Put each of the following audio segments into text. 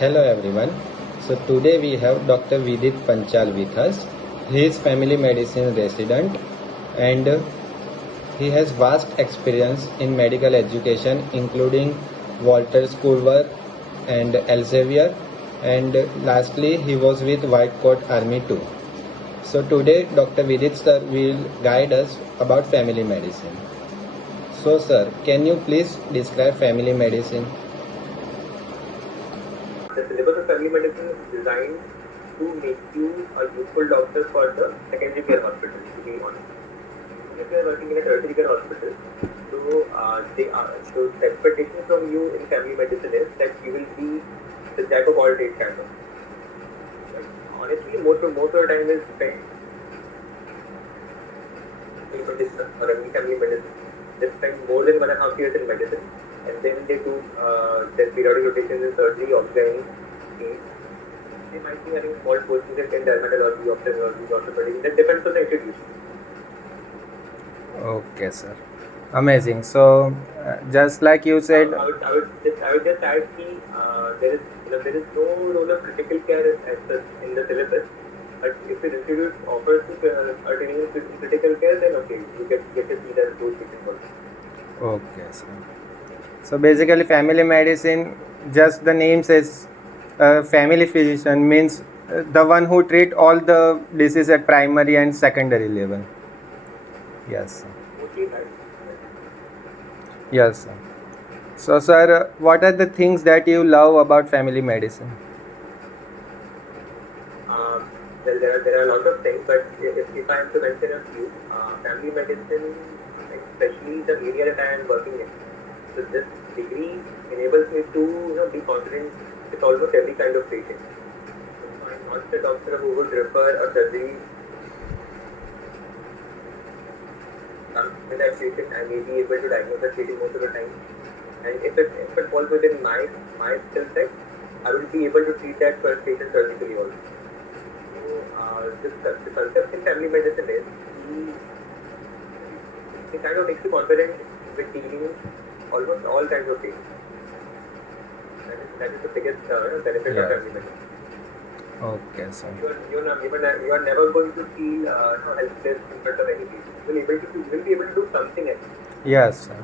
Hello everyone. So today we have Dr. Vidit Panchal with us. He is family medicine resident and he has vast experience in medical education including Wolters Kluwer and Elsevier, and lastly he was with White Coat Army too. So today Dr. Vidit sir will guide us about family medicine. So sir, can you please describe family medicine? The syllabus of family medicine is designed to make you a useful doctor for the secondary care hospital, to be honest. If you are working in a tertiary care hospital, so the expectation from you in family medicine is that you will be the jack of all trades kind of. But honestly, most of the time is spent in medicine or in family medicine. They spend more than 1.5 years in medicine, and then they do their periodic rotations in surgery, obgyn. They might be having small portions in dermatology, ophthalmology, orthopedics. That depends on the institution. Okay, sir. Amazing. So, just like you said, I would just add that there is no role of critical care as such in the syllabus. But if the institute offers a training in critical care, then okay, you get to see that those patients also. okay, sir. So basically, family medicine, just the name says, family physician means the one who treat all the disease at primary and secondary level. Yes, sir. Mostly that. Yes, sir. So, sir, what are the things that you love about family medicine? Well, there are a lot of things, but if I am to mention a few, family medicine, especially the area that I am working in, so this degree enables me to be confident with almost every kind of patient. So I'm not the doctor who would refer a surgery. With that patient, I may be able to diagnose that patient most of the time, and if it falls within my skill set, I will be able to treat that patient surgically also. The concept in family medicine is it kind of makes you confident with dealing almost all kinds of patients. That is the biggest benefit of family medicine. Okay, sir. You are never going to feel helpless in front of any patient. You will be able to do something else. Yes, sir.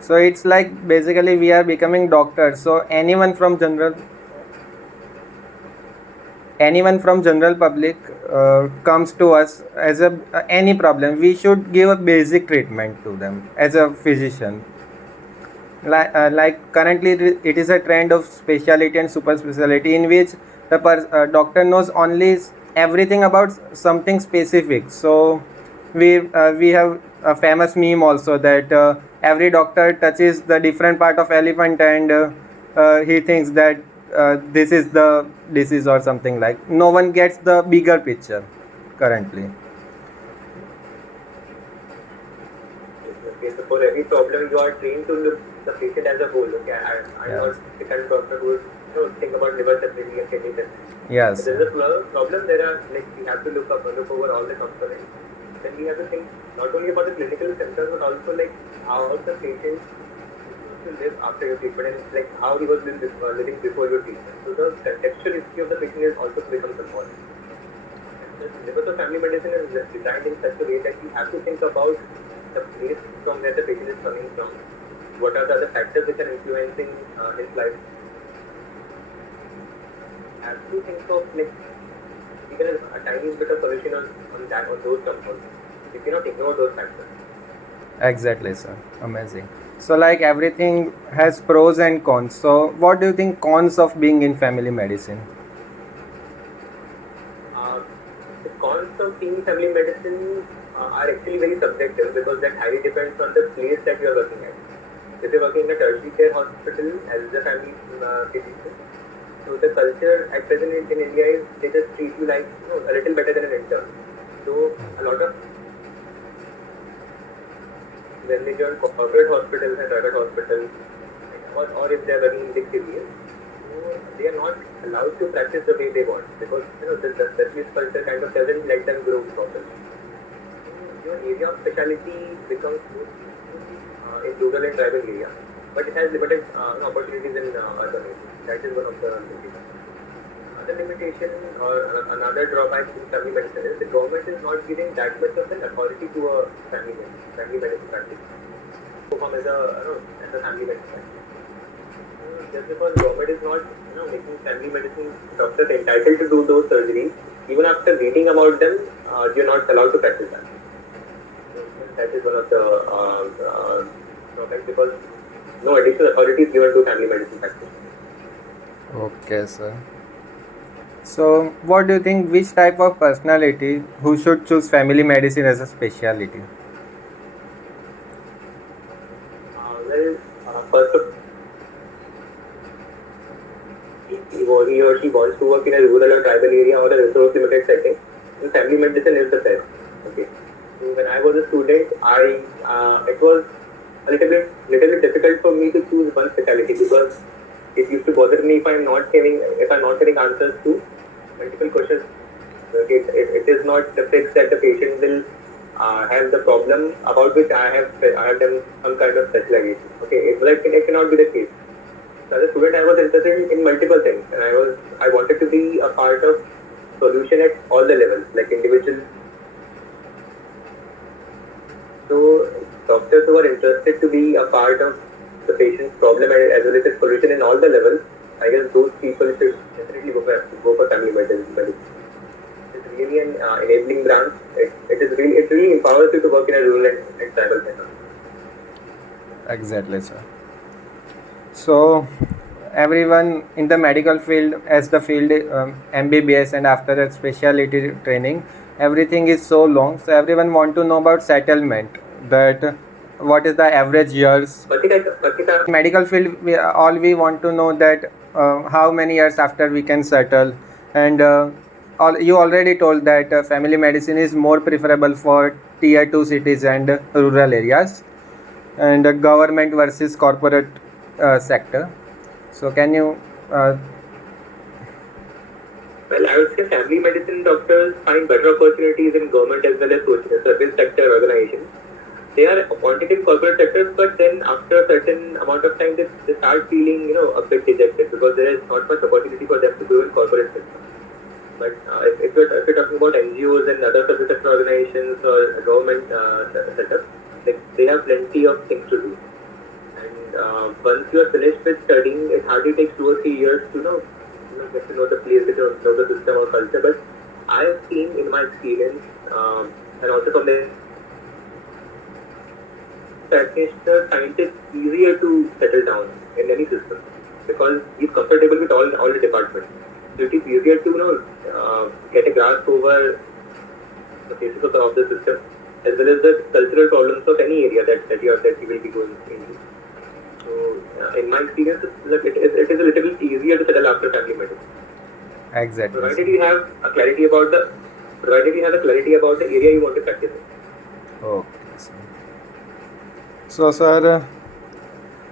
So it's like basically we are becoming doctors. So anyone from general public comes to us as any problem, we should give a basic treatment to them as a physician. Like currently it is a trend of speciality and super speciality in which the doctor knows only everything about something specific. So we have a famous meme also that every doctor touches the different part of elephant and he thinks that this is the disease or something. Like no one gets the bigger picture currently. Okay, so for every problem, you are trained to look the patient as a whole. Okay, I'm not the kind of doctor who would think about liver separately and kidney separately. Yes. If there is a problem, we have to look over all the components. Then we have to think not only about the clinical symptoms, but also how the patient to live after your treatment and how he was living before your treatment. So the contextual history of the patient is also becomes important. The syllabus of family medicine is designed in such a way that you have to think about the place from where the patient is coming from. What are the other factors which are influencing his life? You have to think of even a tiny bit of solution on those terms also. You cannot ignore those factors. Exactly, sir. Amazing. So like everything has pros and cons. So what do you think cons of being in family medicine? The cons of being family medicine are actually very subjective because that highly depends on the place that you are working at. If you are working in a tertiary care hospital as a family physician, so the culture at present in India is they just treat you like a little better than an intern. So a lot of when they join corporate hospitals and private hospitals, or if they are working in big cities, so they are not allowed to practice the way they want because the specialist culture kind of doesn't let them grow properly. Your area of specialty becomes in rural and tribal area, but it has limited opportunities in urban areas. That is one of the limitations. another limitation or another drawback in family medicine is the government is not giving that much of an authority to a family medicine practice. Perform as a family medicine practice. Just because government is not making family medicine doctors entitled to do those surgeries, even after reading about them, you're not allowed to practice that. So that is one of the drawbacks because no additional authority is given to family medicine practice. Okay, sir. So, what do you think? Which type of personality who should choose family medicine as a specialty? First of he or she wants to work in a rural or tribal area or a resource limited setting, then family medicine is the best. Okay. So when I was a student, it was a little bit difficult for me to choose one specialty because it used to bother me if I'm not having answers to multiple questions. Okay, it is not fixed that the patient will have the problem about which I have done some kind of specialization. Okay, it cannot be the case. So as a student, I was interested in multiple things, and I wanted to be a part of solution at all the levels, like individual. So doctors who are interested to be a part of the patient's problem and as well as its solution in all the levels, I guess those people should definitely go for family medicine. It's really an enabling branch. It really empowers you to work in a rural and tribal center. Exactly, sir. So, everyone in the medical field, as the field MBBS and after that specialty training, everything is so long. So, everyone want to know about settlement. That what is the average years? Medical field, we want to know that how many years after we can settle, and you already told that family medicine is more preferable for tier 2 cities and rural areas, and government versus corporate sector. So can you Well, I would say family medicine doctors find better opportunities in government as well as service sector organizations. They are appointed in corporate sectors, but then after a certain amount of time, they start feeling, a bit dejected because there is not much opportunity for them to go in corporate sector. But if you're talking about NGOs and other service sector organizations or government setups, they have plenty of things to do. And once you are finished with studying, it hardly takes 2 or 3 years to get to know the place, get to know the system or culture. But I have seen in my experience, and also from the practitioner, find it easier to settle down in any system because he's comfortable with all the departments. So it is easier to get a grasp over the basis of the system as well as the cultural problems of any area that you will be going into. So in my experience, it is a little bit easier to settle after family medicine. exactly? Provided you have a clarity about the area you want to practice in. Okay, sir. So, sir,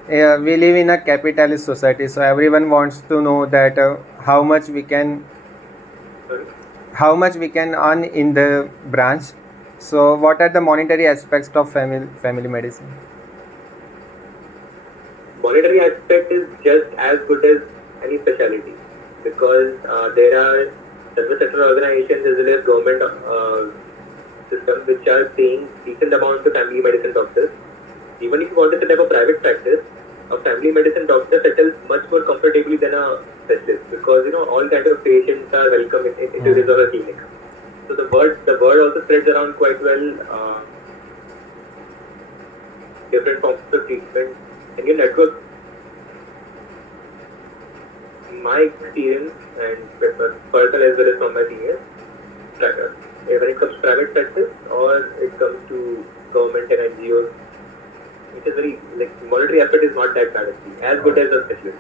we live in a capitalist society, so everyone wants to know that how much we can earn in the branch. So, what are the monetary aspects of family medicine? Monetary aspect is just as good as any specialty because there are service sector organizations as well as government systems which are paying decent amounts to family medicine doctors. Even if you want to set up a private practice, a family medicine doctor settles much more comfortably than a specialist because all kinds of patients are welcome into his or her clinic. So the word also spreads around quite well. Different forms of treatment and your network. In my experience and personal as well as from my seniors, when it comes to private practice or it comes to government and NGOs, it is very monetary aspect is not that bad as good as a specialist.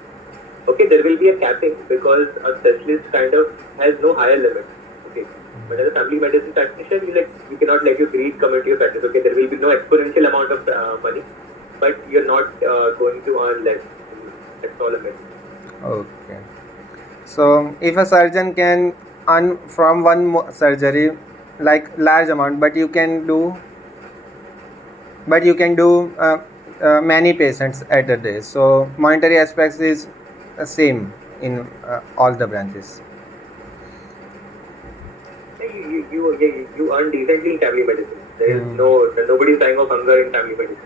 Okay, there will be a capping because a specialist kind of has no higher limit. Okay, but as a family medicine practitioner, you cannot let your greed come into your practice. Okay, there will be no exponential amount of money, but you're not going to earn less. That's all a myth. Okay. So, if a surgeon can earn from one surgery like large amount, but you can do many patients at a day. So, monetary aspects is same in all the branches. you earn decently in family medicine. There is nobody's dying of hunger in family medicine.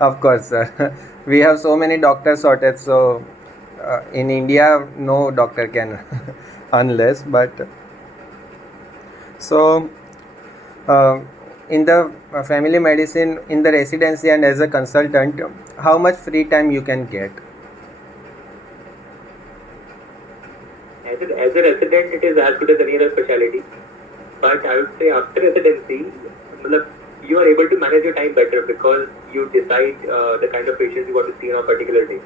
Of course, sir. We have so many doctor shortage, so in India, no doctor can earn less. But so uh, in the family medicine, in the residency and as a consultant, how much free time you can get? As a resident, it is as good as any other specialty. But I would say after residency, you are able to manage your time better because you decide the kind of patients you want to see on a particular day.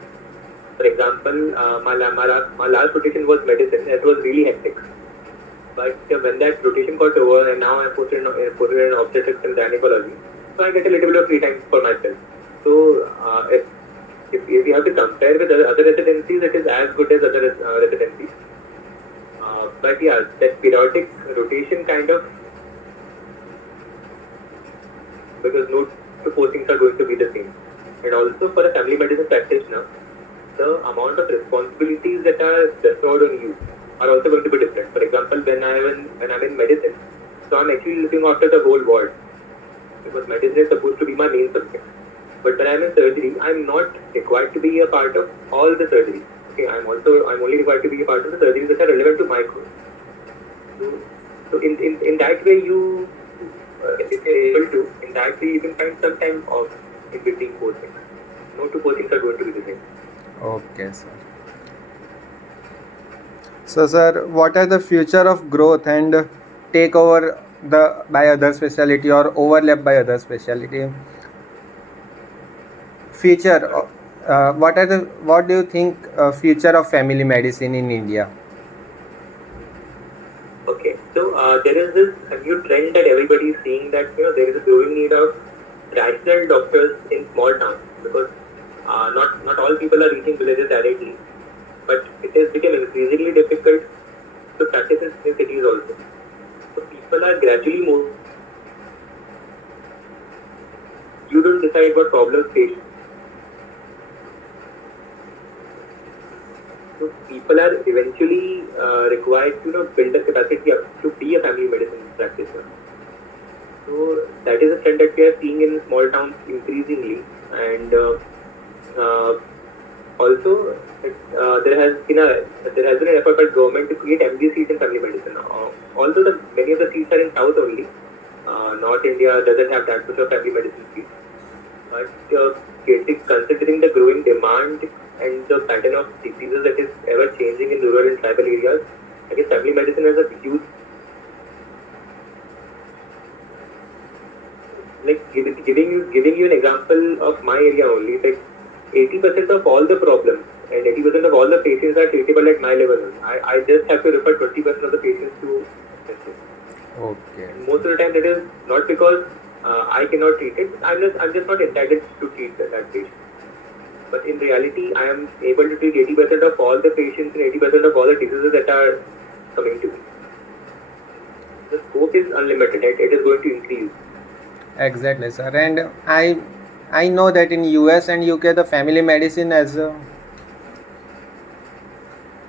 For example, my last rotation was medicine. It was really hectic. But when that rotation got over and now I'm posted in obstetrics and gynecology, so I get a little bit of free time for myself. So if you have to compare with other residencies, it is as good as other residencies. But yeah, that periodic rotation kind of, because no two postings are going to be the same. And also for a family medicine practitioner, the amount of responsibilities that are bestowed on you are also going to be different. For example, when I'm in medicine, so I'm actually looking after the whole ward because medicine is supposed to be my main subject. But when I'm in surgery, I'm not required to be a part of all the surgeries. Okay, I'm only required to be a part of the surgeries that are relevant to my course. So in that way if you're able to, in that way you can find some time off in between postings. No two postings are going to be the same. Okay, sir. So, sir, what are the future of growth and take over by other specialty or overlap by other specialty? Future. What do you think future of family medicine in India? Okay, so there is this new trend that everybody is seeing that there is a growing need of traditional doctors in small towns because not all people are reaching villages directly, but it has become increasingly difficult to practice in cities also. So people are gradually moving. You don't decide what problems patients. So people are eventually required to build the capacity up to be a family medicine practitioner. So that is a trend that we are seeing in small towns increasingly, and also there has been an effort by government to create MD seats in family medicine. Although many of the seats are in South only, North India doesn't have that much of family medicine seats. But considering the growing demand and the pattern of diseases that is ever changing in rural and tribal areas, I guess family medicine has a huge, giving you an example of my area only. Like 80% of all the problems and 80% of all the patients are treatable at my level. I just have to refer 20% of the patients to specialists. Okay. Most of the time, it is not because I cannot treat it. I'm just not entitled to treat that patient. But in reality, I am able to treat 80% of all the patients and 80% of all the diseases that are coming to me. The scope is unlimited. It is going to increase. Exactly, sir. And I know that in US and UK the family medicine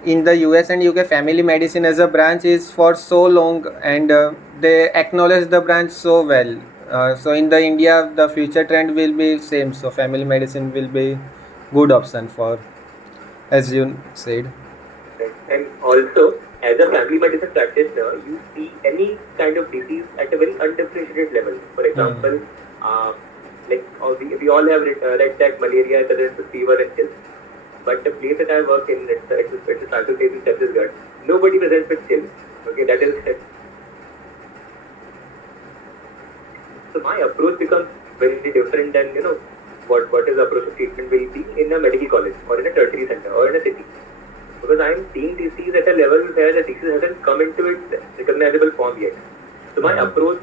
in the US and UK family medicine as a branch is for so long, and they acknowledge the branch so well. So in the India the future trend will be same. So family medicine will be good option for, as you said. And also, as a family medicine practitioner, you see any kind of disease at a very undifferentiated level. For example, we all have read that malaria is a fever and chills. But the place that I work in, it's a cycle place in Chhattisgarh. Nobody presents with chills. Okay, that is it. So my approach becomes very different than what is the approach of treatment will be in a medical college or in a tertiary center or in a city. Because I am seeing disease at a level where the disease hasn't come into its recognizable form yet. So my approach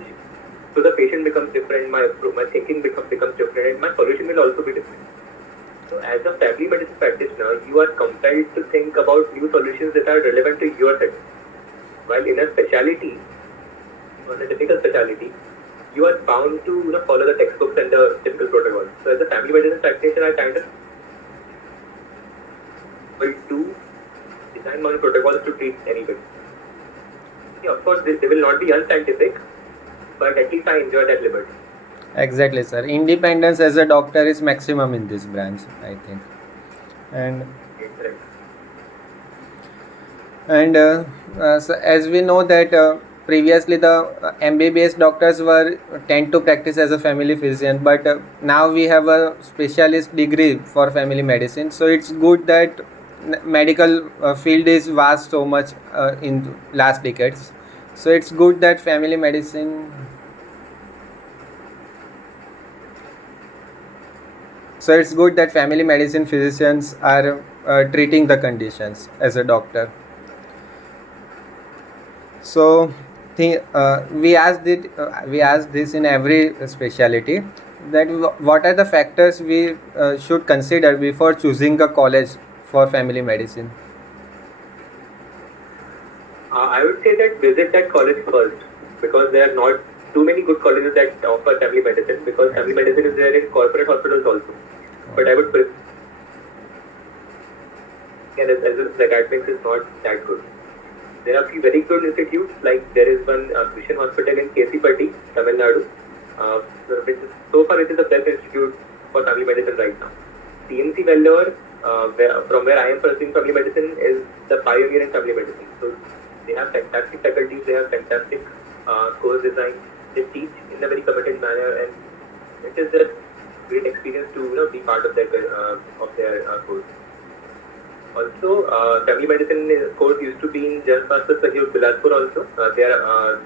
to the patient becomes different, my thinking becomes different, and my solution will also be different. So as a family medicine practitioner, you are compelled to think about new solutions that are relevant to your setting. While in a specialty, or a typical specialty, you are bound to follow the textbooks and the typical protocols. So as a family medicine practitioner, I kind of will do design my protocols to treat anybody. Yeah, of course, they will not be unscientific, but at least I enjoy that liberty. Exactly, sir. Independence as a doctor is maximum in this branch, I think. And It's right. so as we know that previously the MBBS doctors were tend to practice as a family physician, but now we have a specialist degree for family medicine. So it's good that medical field is vast so much in last decades. So it's good that family medicine. So it's good that family medicine physicians are treating the conditions as a doctor. So, we asked this in every specialty that what are the factors we should consider before choosing a college for family medicine. I would say that visit that college first, because there are not too many good colleges that offer family medicine, because family medicine is there in corporate hospitals also. But I would prefer, and as the academics is not that good. There are a few very good institutes, like there is one Mission Hospital in KC, Tamil Nadu, which is, so far it is the best institute for family medicine right now. TMC Vellore, from where I am pursuing family medicine, is the pioneer in family medicine. So they have fantastic faculties, they have fantastic course design, they teach in a very committed manner, and it is a great experience to be part of their course. Also, family medicine course used to be in just Master Shaheed, Bilaspur also. They are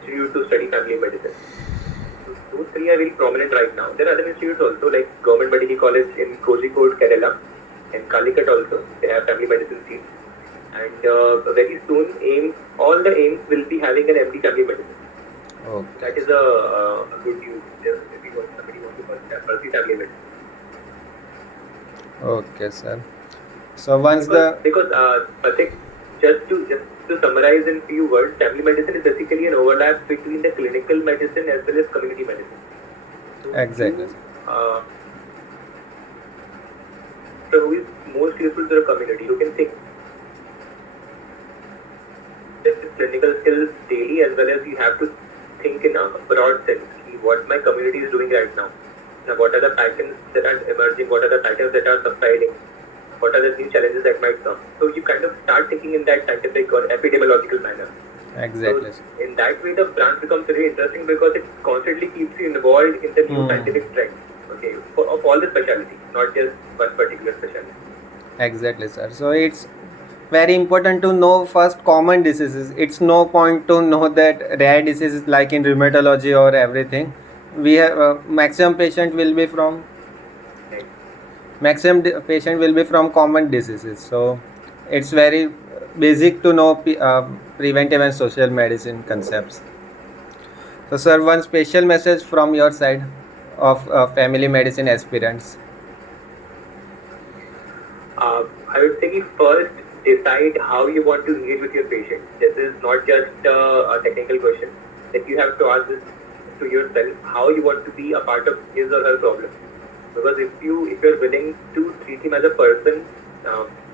institute to study family medicine. So those three are very prominent right now. There are other institutes also, like Government Medical College in Kozhikode, Kerala, and Calicut also. They have family medicine seats. And very soon, all the AIMS will be having an MD family medicine. Okay. That is a good news. Just if somebody wants to pursue family medicine. Okay, sir. So once because Pathik, just to summarize in few words, family medicine is basically an overlap between the clinical medicine as well as community medicine. So exactly. So who is most useful to the community? You can think just clinical skills daily, as well as you have to think in a broad sense. What my community is doing right now. Now, what are the patterns that are emerging? What are the patterns that are subsiding? What are the new challenges that might come? So you kind of start thinking in that scientific or epidemiological manner. Exactly. So in that way, the branch becomes very interesting because it constantly keeps you involved in the new scientific trends. Okay, of all the specialties, not just one particular specialty. Exactly, sir. So it's very important to know first common diseases. It's no point to know that rare diseases like in rheumatology or everything. We have maximum patient will be from common diseases. So it's very basic to know preventive and social medicine concepts. So sir, one special message from your side of family medicine aspirants. I would say first decide how you want to engage with your patient. This is not just a technical question. That you have to ask this to yourself, how you want to be a part of his or her problem. Because if you're willing to treat him as a person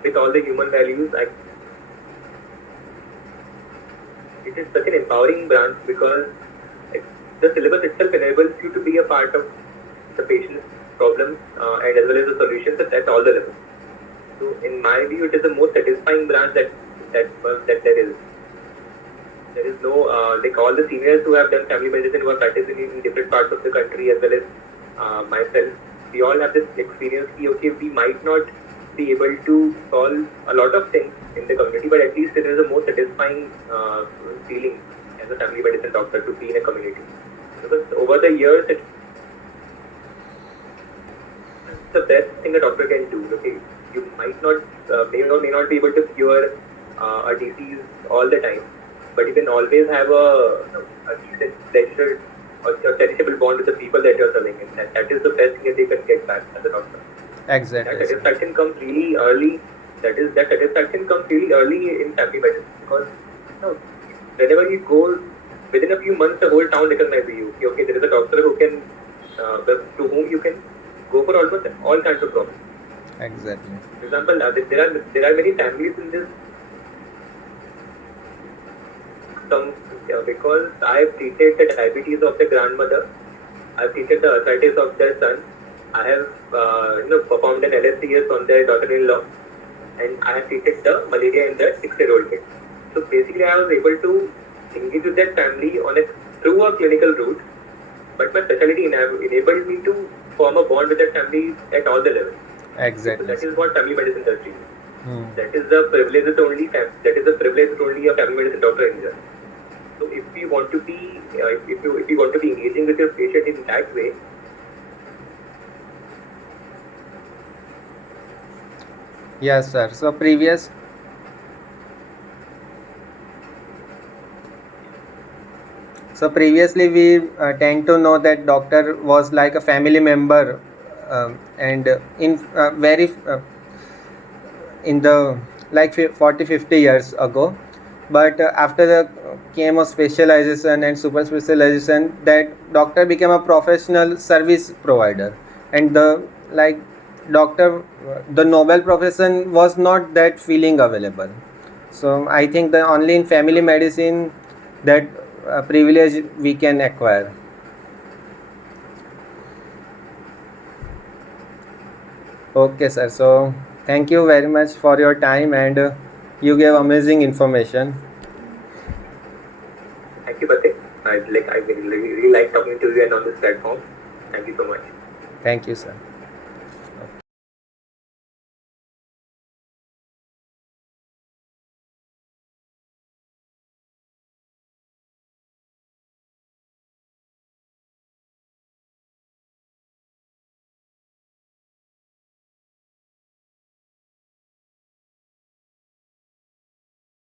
with all the human values, it is such an empowering branch, because the syllabus itself enables you to be a part of the patient's problems and as well as the solutions at all the levels. So in my view, it is the most satisfying branch that there is. There is no like all the seniors who have done family medicine, who are practicing in different parts of the country, as well as myself. We all have this experience. Okay, we might not be able to solve a lot of things in the community, but at least it is the most satisfying feeling as a family medicine doctor to be in a community. Because over the years, it's the best thing a doctor can do. Okay, you might not may or may not be able to cure a disease all the time, but you can always have a decent pleasure or a cherishable bond with the people that you're serving, and that is the best thing that you can get back as a doctor. Exactly. That satisfaction comes really early. That satisfaction comes really early in family medicine, because whenever you go, within a few months, the whole town recognizes you. Okay, there is a doctor who can, to whom you can go for almost all kinds of problems. Exactly. For example, there are many families in this because I've treated the diabetes of the grandmother, I've treated the arthritis of their son, I have performed an LSCS on their daughter-in-law, and I have treated the malaria in the 6-year-old kid. So basically, I was able to engage with that family through a clinical route, but my specialty enabled me to form a bond with that family at all the levels. Exactly. So that is what family medicine does to you. That is the privilege that only a family medicine doctor enjoys. So if you want to be if you want to be engaging with your patient in that way, Yes, sir. So previously we tend to know that doctor was like a family member, and in very in the like 40-50 years ago, but after the came specialization and super specialization, that doctor became a professional service provider, and the like doctor, the noble profession was not that feeling available. So I think the only in family medicine that privilege we can acquire. Okay, sir. So thank you very much for your time, and you gave amazing information. thank you, Patek. I really like talking to you and on this platform. Thank you so much. Thank you, sir.